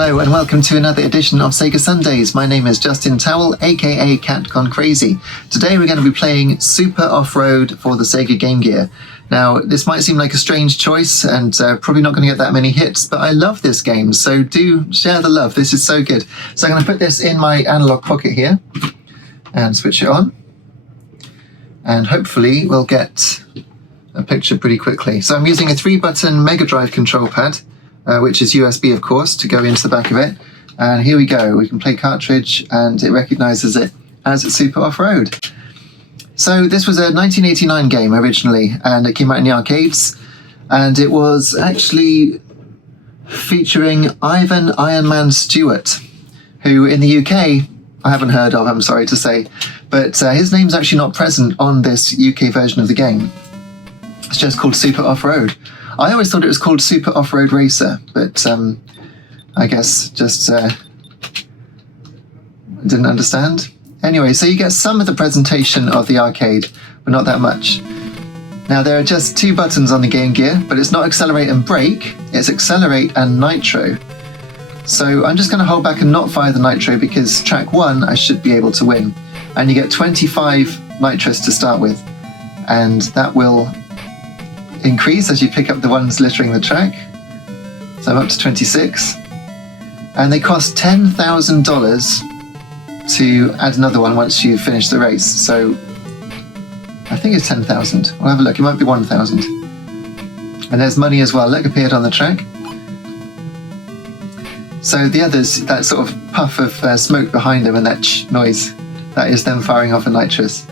Hello and welcome to another edition of Sega Sundays. My name is Justin Towell, aka Cat Gone Crazy. Today we're going to be playing Super Off-Road for the Sega Game Gear. Now, this might seem like a strange choice and probably not going to get that many hits, but I love this game, so do share the love. This is so good. So I'm going to put this in my Analogue Pocket here and switch it on. And hopefully we'll get a picture pretty quickly. So I'm using a 3-button Mega Drive control pad, which is USB, of course, to go into the back of it. And here we go. We can play cartridge, and it recognises it as Super Off-Road. So this was a 1989 game originally, and it came out in the arcades. And it was actually featuring Ivan Iron Man Stewart, who in the UK I haven't heard of, I'm sorry to say. But his name's actually not present on this UK version of the game. It's just called Super Off-Road. I always thought it was called Super Off-Road Racer, but I guess just didn't understand. Anyway, so you get some of the presentation of the arcade, but not that much. Now, there are just 2 buttons on the Game Gear, but it's not accelerate and brake, it's accelerate and nitro. So I'm just going to hold back and not fire the nitro because track 1 I should be able to win. And you get 25 nitrous to start with, and that will increase as you pick up the ones littering the track. So I'm up to 26, and they cost $10,000 to add another one once you finish the race. So I think it's 10,000. We'll have a look. It might be 1,000. And there's money as well. Look, appeared on the track. So the others, that sort of puff of smoke behind them and that noise, that is them firing off a nitrous.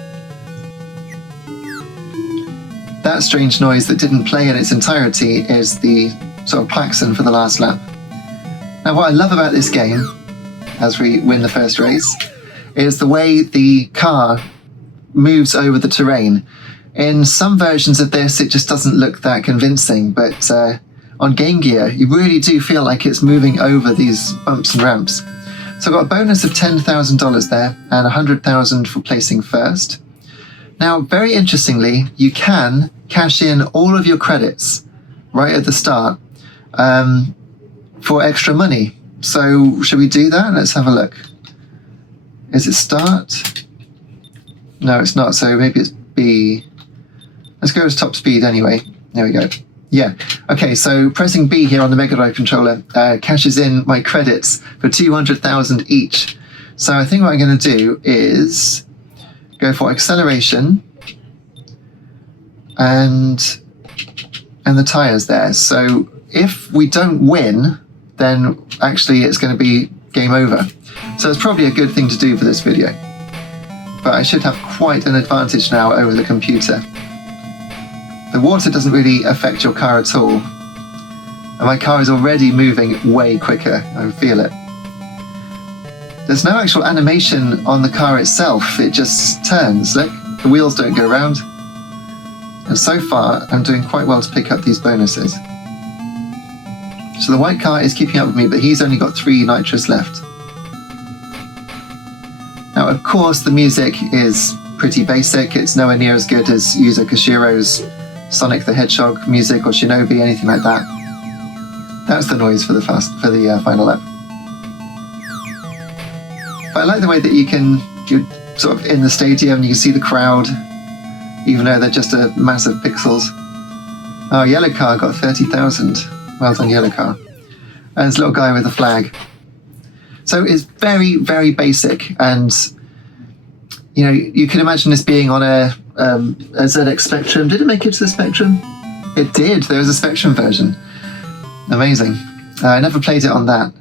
That strange noise that didn't play in its entirety is the sort of klaxon for the last lap. Now, what I love about this game, as we win the first race, is the way the car moves over the terrain. In some versions of this, it just doesn't look that convincing, but on Game Gear, you really do feel like it's moving over these bumps and ramps. So I've got a bonus of $10,000 there, and $100,000 for placing first. Now, very interestingly, you can cash in all of your credits right at the start for extra money. So should we do that? Let's have a look. Is it start? No, it's not. So maybe it's B. Let's go as top speed anyway. There we go. Yeah. Okay, so pressing B here on the Mega Drive controller cashes in my credits for 200,000 each. So I think what I'm going to do is go for acceleration and the tires there. So if we don't win, then actually it's going to be game over. So it's probably a good thing to do for this video. But I should have quite an advantage now over the computer. The water doesn't really affect your car at all. And my car is already moving way quicker. I feel it. There's no actual animation on the car itself. It just turns. Look, the wheels don't go around. And so far, I'm doing quite well to pick up these bonuses. So the white car is keeping up with me, but he's only got 3 nitrous left. Now, of course, the music is pretty basic. It's nowhere near as good as Yuzo Koshiro's Sonic the Hedgehog music or Shinobi, anything like that. That's the noise for the final lap. But I like the way that you're sort of in the stadium and you can see the crowd, even though they're just a mass of pixels. Oh, yellow car got 30,000. Well done, yellow car. And there's a little guy with a flag. So it's very, very basic, and you know, you can imagine this being on a ZX Spectrum. Did it make it to the Spectrum? It did. There was a Spectrum version. Amazing. I never played it on that.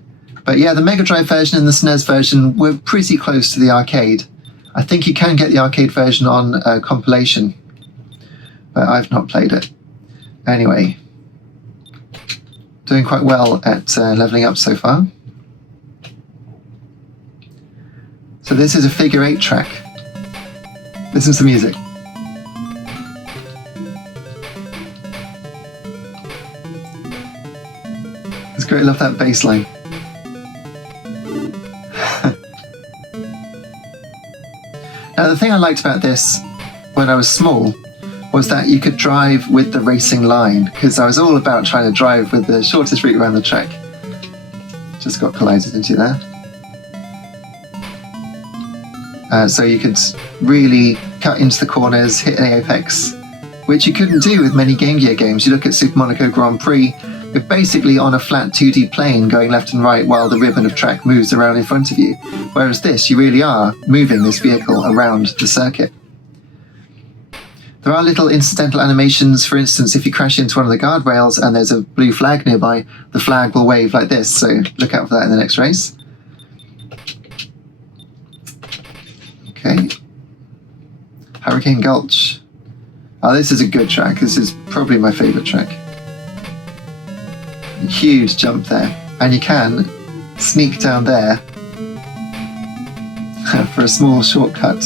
But yeah, the Mega Drive version and the SNES version were pretty close to the arcade. I think you can get the arcade version on a compilation, but I've not played it. Anyway, doing quite well at leveling up so far. So this is a figure 8 track. Listen to the music. It's great, I love that bass line. Now, the thing I liked about this when I was small was that you could drive with the racing line, because I was all about trying to drive with the shortest route around the track. just got collided into there. So you could really cut into the corners, hit an apex, which you couldn't do with many Game Gear games. You look at Super Monaco Grand Prix, you're basically on a flat 2D plane going left and right while the ribbon of track moves around in front of you. Whereas this, you really are moving this vehicle around the circuit. There are little incidental animations. For instance, if you crash into one of the guardrails and there's a blue flag nearby, the flag will wave like this, so look out for that in the next race. Okay. Hurricane Gulch. Oh, this is a good track. This is probably my favourite track. Huge jump there. And you can sneak down there for a small shortcut.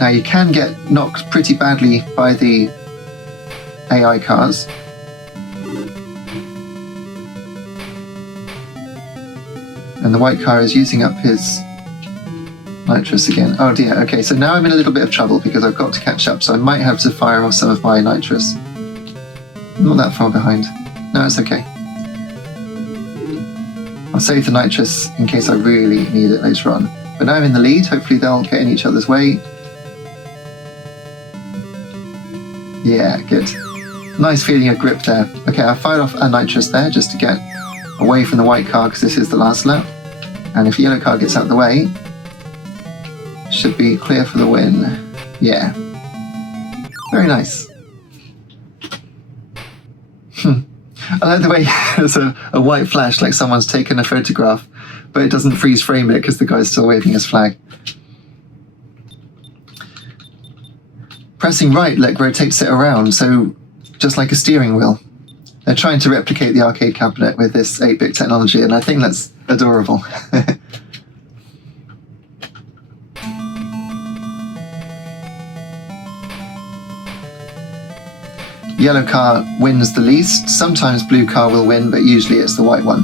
Now you can get knocked pretty badly by the AI cars. And the white car is using up his nitrous again. Oh dear, okay, so now I'm in a little bit of trouble because I've got to catch up, so I might have to fire off some of my nitrous. Not that far behind. No, it's okay. I'll save the nitrous in case I really need it later on. But now I'm in the lead, hopefully they'll get in each other's way. Yeah, good. Nice feeling of grip there. Okay, I fired off a nitrous there just to get away from the white car because this is the last lap. And if the yellow car gets out of the way, should be clear for the win. Yeah. Very nice. I like the way there's a white flash like someone's taken a photograph, but it doesn't freeze frame it because the guy's still waving his flag. Pressing right rotates it around, so just like a steering wheel. They're trying to replicate the arcade cabinet with this 8-bit technology, and I think that's adorable. Yellow car wins the least. Sometimes blue car will win, but usually it's the white one.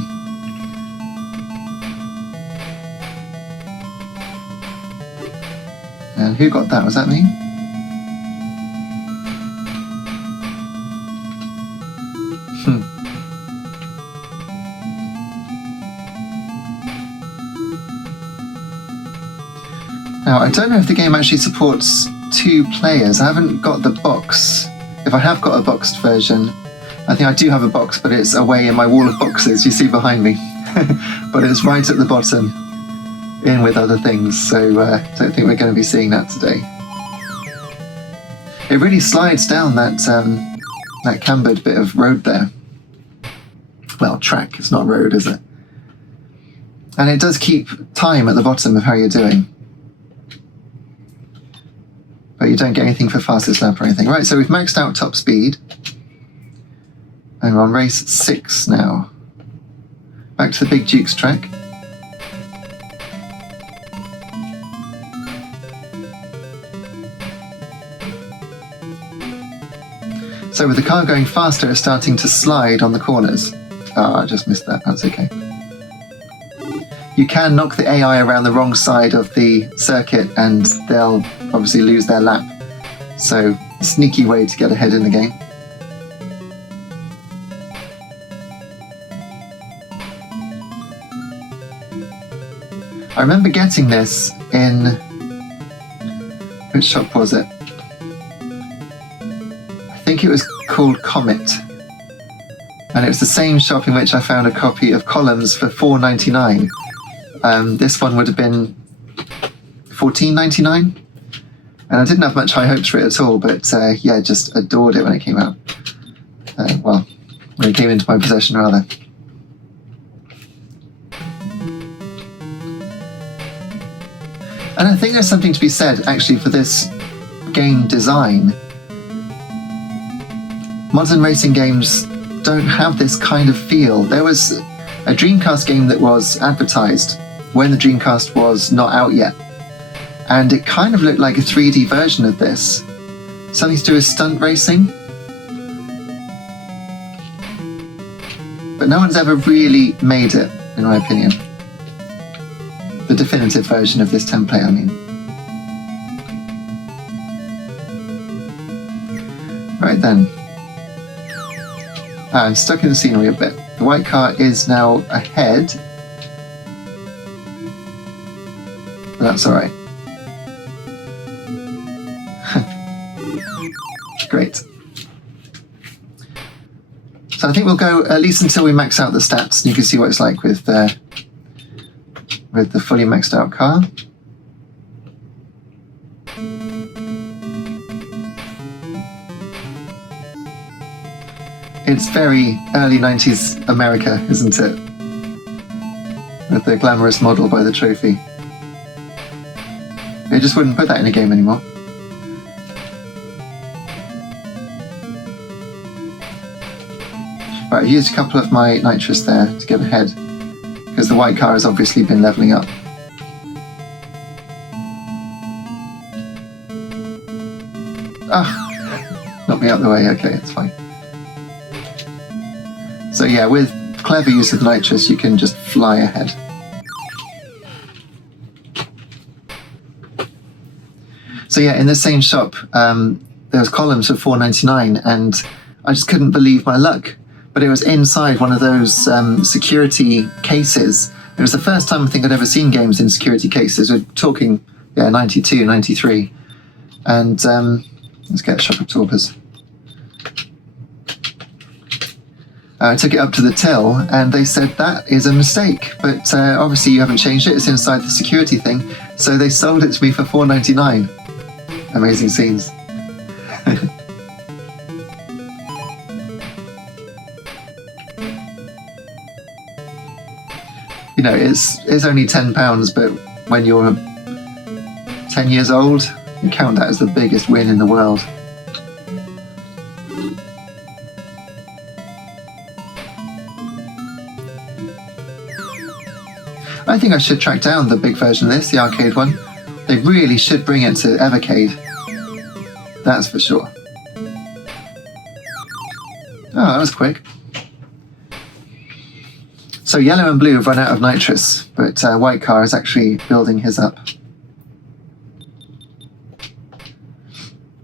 And who got that? Was that me? Now, I don't know if the game actually supports 2 players. I haven't got the box. If I have got a boxed version, I think I do have a box, but it's away in my wall of boxes you see behind me. But it's right at the bottom, in with other things, so I don't think we're going to be seeing that today. It really slides down that cambered bit of road there. Well, track, it's not road, is it? And it does keep time at the bottom of how you're doing. But you don't get anything for fastest lap or anything. Right, so we've maxed out top speed. And we're on race 6 now. Back to the Big Duke's track. So with the car going faster, it's starting to slide on the corners. Oh, I just missed that. That's okay. You can knock the AI around the wrong side of the circuit and they'll obviously lose their lap. So, sneaky way to get ahead in the game. I remember getting this in... which shop was it? I think it was called Comet. And it was the same shop in which I found a copy of Columns for $4.99. This one would have been $14.99. And I didn't have much high hopes for it at all, but yeah, just adored it when it came out. Well, when it came into my possession, rather. And I think there's something to be said, actually, for this game design. Modern racing games don't have this kind of feel. There was a Dreamcast game that was advertised when the Dreamcast was not out yet. And it kind of looked like a 3D version of this. Something to do with stunt racing. But no one's ever really made it, in my opinion. The definitive version of this template, I mean. Right then. I'm stuck in the scenery a bit. The white car is now ahead. But that's alright. Great. So I think we'll go at least until we max out the stats, and you can see what it's like with the fully maxed out car. It's very early 90s America, isn't it? With the glamorous model by the trophy. They just wouldn't put that in a game anymore. Right, I've used a couple of my nitrous there to get ahead, because the white car has obviously been levelling up. Ah! Knocked me out the way, okay, it's fine. So yeah, with clever use of nitrous, you can just fly ahead. So yeah, in the same shop, there was columns for $4.99, and I just couldn't believe my luck. But it was inside one of those security cases. It was the first time I think I'd ever seen games in security cases. We're talking, 92, 93. And let's get Shock Absorbers. I took it up to the till, and they said that is a mistake, but obviously you haven't changed it, it's inside the security thing, so they sold it to me for $4.99. Amazing scenes. You know, it's only £10, but when you're 10 years old, you count that as the biggest win in the world. I think I should track down the big version of this, the arcade one. They really should bring it to Evercade. That's for sure. Oh, that was quick. So yellow and blue have run out of nitrous, but white car is actually building his up.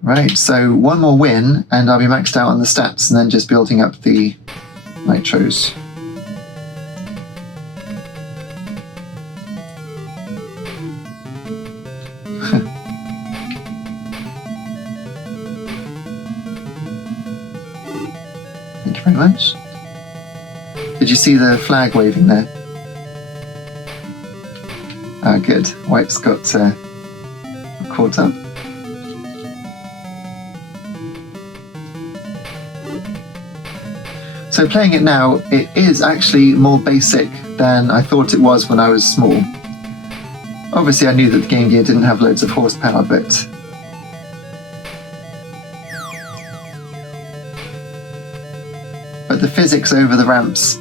Right, so one more win, and I'll be maxed out on the stats, and then just building up the nitros. Thank you very much. Did you see the flag waving there? Ah, good. White's got caught up. So playing it now, it is actually more basic than I thought it was when I was small. Obviously I knew that the Game Gear didn't have loads of horsepower, but the physics over the ramps,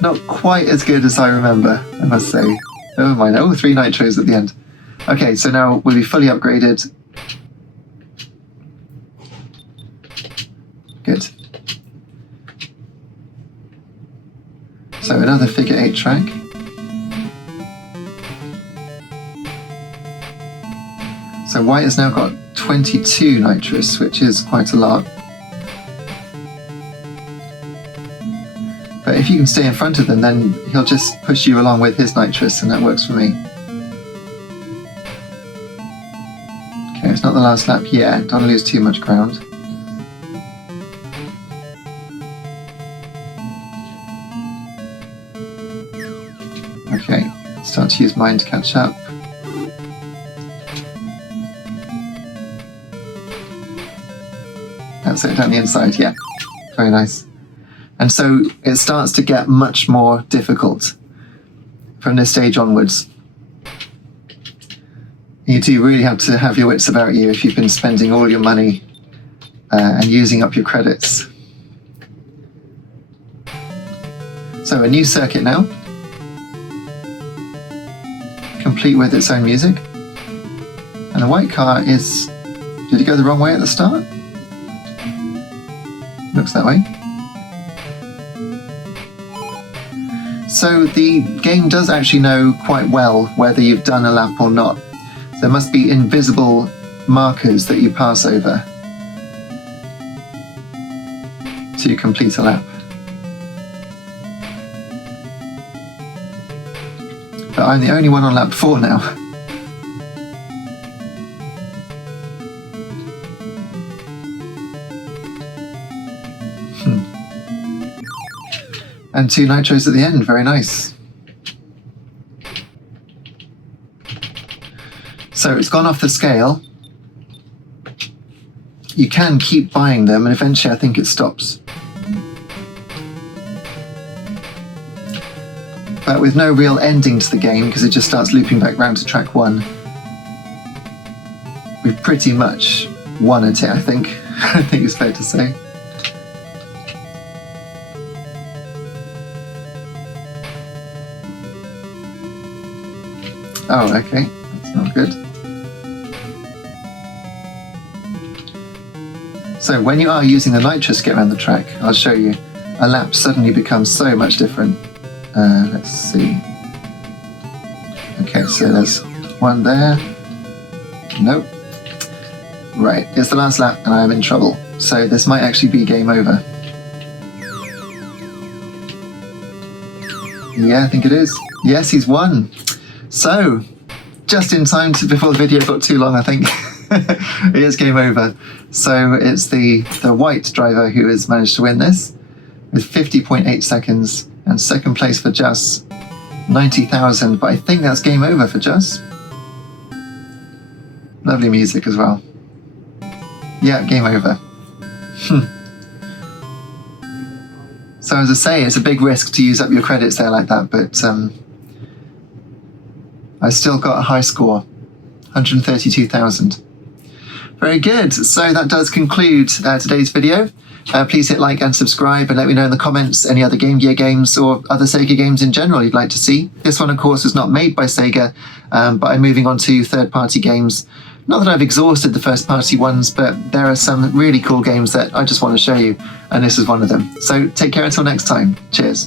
not quite as good as I remember, I must say. Never mind. Oh, 3 nitros at the end. Okay, so now we'll be fully upgraded. Good. So another figure 8 track. So white has now got 22 nitrous, which is quite a lot. But if you can stay in front of them, then he'll just push you along with his nitrous, and that works for me. Okay, it's not the last lap yet. Don't lose too much ground. Okay, start to use mine to catch up. That's it, down the inside, yeah. Very nice. And so it starts to get much more difficult from this stage onwards. You do really have to have your wits about you if you've been spending all your money and using up your credits. So a new circuit now, complete with its own music. And the white car is... Did it go the wrong way at the start? Looks that way. So the game does actually know quite well whether you've done a lap or not. There must be invisible markers that you pass over to complete a lap. But I'm the only one on lap 4 now. And 2 nitros at the end, very nice. So it's gone off the scale. You can keep buying them, and eventually I think it stops. But with no real ending to the game, because it just starts looping back round to track 1. We've pretty much won at it, I think. I think it's fair to say. Oh, okay. That's not good. So when you are using the nitrous to get around the track, I'll show you, a lap suddenly becomes so much different. Let's see. Okay, so there's one there. Nope. Right, it's the last lap and I'm in trouble. So this might actually be game over. Yeah, I think it is. Yes, he's won. So, just in time before the video got too long, I think. It is game over. So it's the white driver who has managed to win this with 50.8 seconds, and second place for Just 90,000. But I think that's game over for Just. Lovely music as well. Yeah, game over. So as I say, it's a big risk to use up your credits there like that, but I still got a high score, 132,000. Very good. So that does conclude today's video. Please hit like and subscribe, and let me know in the comments any other Game Gear games or other Sega games in general you'd like to see. This one, of course, is not made by Sega, but I'm moving on to third-party games. Not that I've exhausted the first-party ones, but there are some really cool games that I just want to show you, and this is one of them. So take care until next time. Cheers.